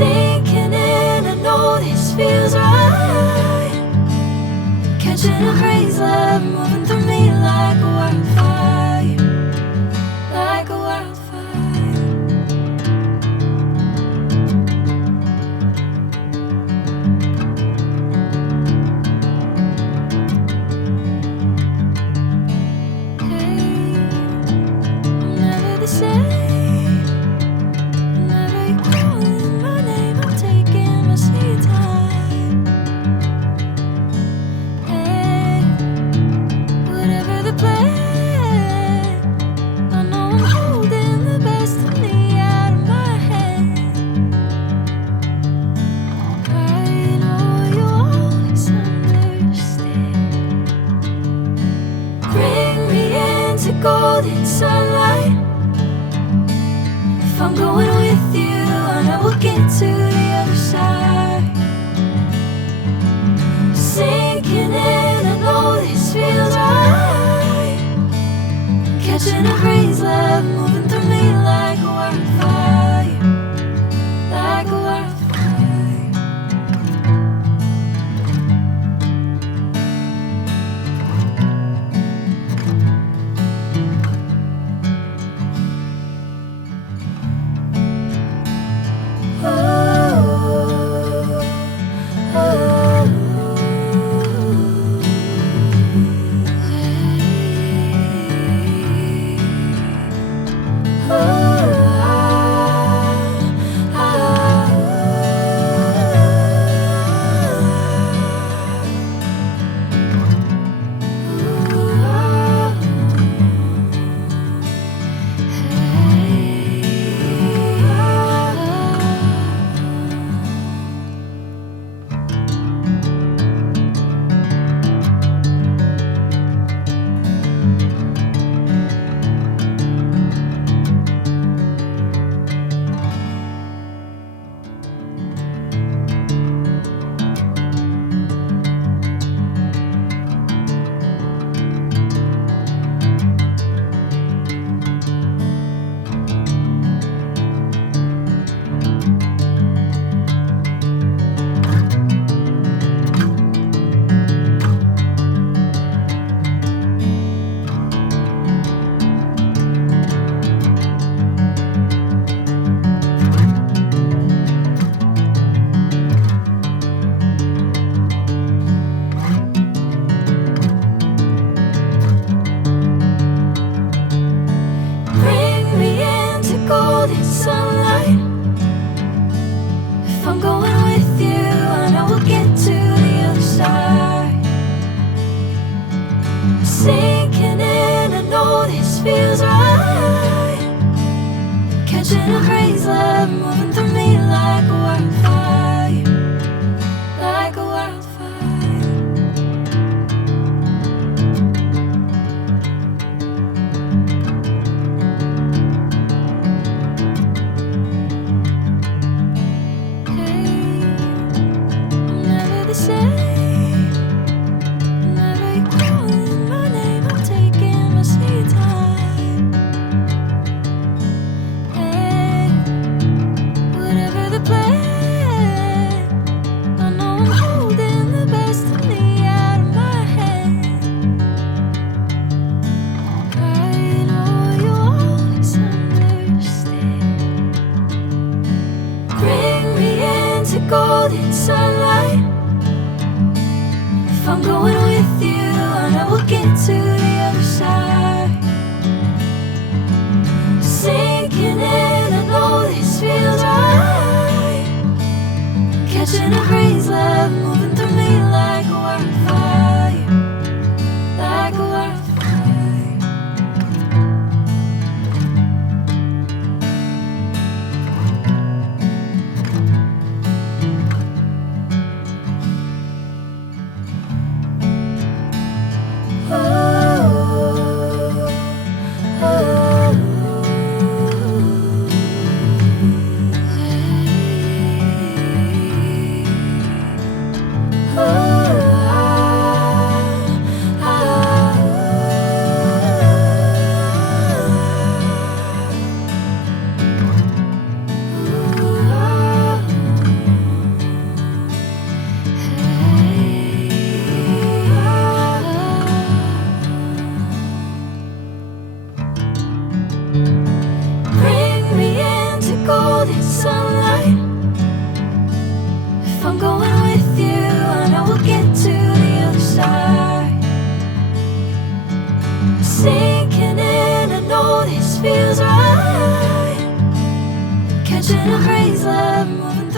Sinking in, I know this feels right. Catching a breeze, love moving through me like a wildfire, like a wildfire. Hey, I'm never the same. Whenever you're calling my name, I'm taking my sweet time. Hey, whatever the plan, I know I'm holding the best of me out of my hand. I know you always understand. Bring me into golden sunlight. If I'm going with you, I know we'll get to the other side. Sinking in, I know this feels right. Catching a breeze, love moving through me like a wildfire, like a wildfire. Bring me into golden sunlight. If I'm going with you, I know we'll get to the other side. Sinking in, I know this feels right. Catching a breeze, love moving through me like a wildfire, like a wildfire. Hey, I'm never the same. Whenever you're calling my name, I'm taking my sweet time. Hey, whatever the plan, like golden sunlight. If I'm going with you, I know we'll get to the other side. Sinking in, I know this feels right. Catching a breeze, love, moving